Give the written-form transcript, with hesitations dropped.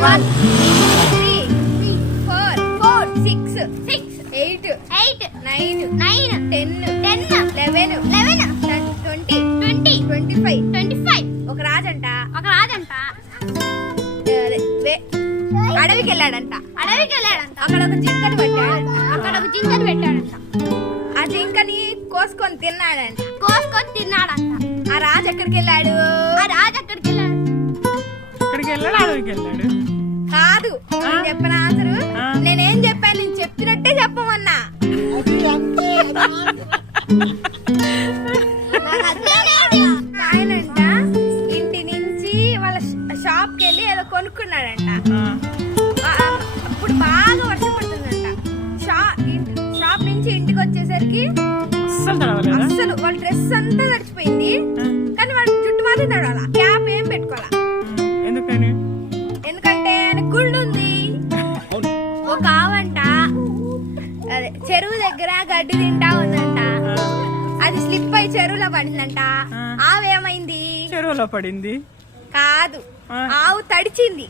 1 3 4 6 8 9 10 11 20 25 ఒక రాజంట అడవికి వెళ్ళాడంట అక్కడ ఒక జింకని పెట్టాడంట ఆ జింకని కోసుకొని తిన్నాడంట ఆ రాజు ఎక్కడికి వెళ్ళాడు కాదు చెప్పిన ఆన్సరు నేనేం చెప్పాను నేను చెప్తున్నట్టే చెప్పమన్నా ఆయనంట ఇంటి నుంచి వాళ్ళ షాప్ కి వెళ్ళి ఏదో కొనుక్కున్నాడంట అప్పుడు బాగా వర్షం పడుతుందంట షాప్ నుంచి ఇంటికి వచ్చేసరికి అస్సలు వాళ్ళ డ్రెస్ అంతా తడిచిపోయింది కానీ వాళ్ళ జుట్టు మాత్రం తడవాల క్యాప్ ఏం పెట్టుకోవాలా ఎందుకంటే ఆయన గుళ్ళు ఉంది ఒక ఆవంట అదే చెరువు దగ్గర గడ్డి తింటా ఉందంట అది స్లిప్ అయి చెరువులో పడిందంట ఆవేమైంది చెరువులో పడింది కాదు ఆవు తడిచింది